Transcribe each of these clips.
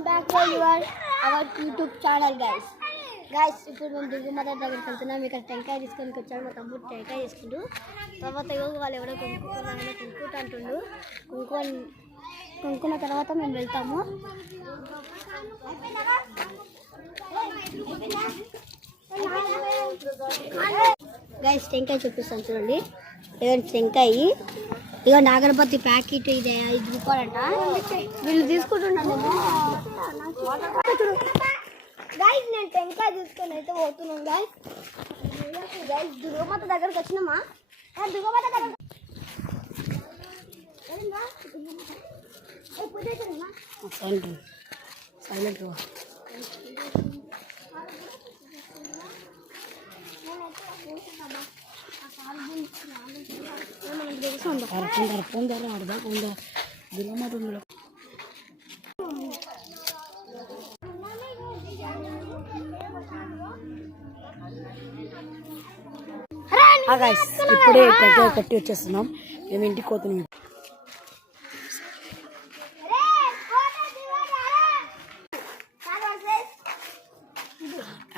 Welcome back to your our YouTube channel guys ఇప్పుడు మేము దుర్గమాత దగ్గరికి వెళ్తున్నాం. ఇక్కడ టెంకాయ తీసుకొని వచ్చాడు మా తమ్ముడు. టెంకాయ తీసుకుంటూ తర్వాత వాళ్ళు ఎవడో కుంకుట అంటుండు. కుంకున్న తర్వాత మేము వెళ్తాము. గైస్ టెంకాయ చూపిస్తాను చూడండి. ఇదిగోండి టెంకాయ, ఇక నాగరపతి ప్యాకెట్ ఇది రూపాయలంట. వీళ్ళు తీసుకుంటున్నాను గైస్. నేను టెంకాయ తీసుకొని అయితే పోతున్నాను గైస్. దుర్గమాత దగ్గరకు వచ్చినామా? దుర్గమాత దగ్గర సైలెంట్ ఇప్పుడే పెద్ద కట్టి వచ్చేస్తున్నాం. మేము ఇంటికి పోతున్నాం.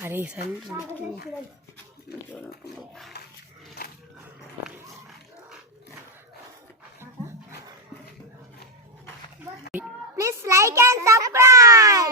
అరే సరే ప్లీజ్ లైక్ అండ్ సబ్స్క్రైబ్.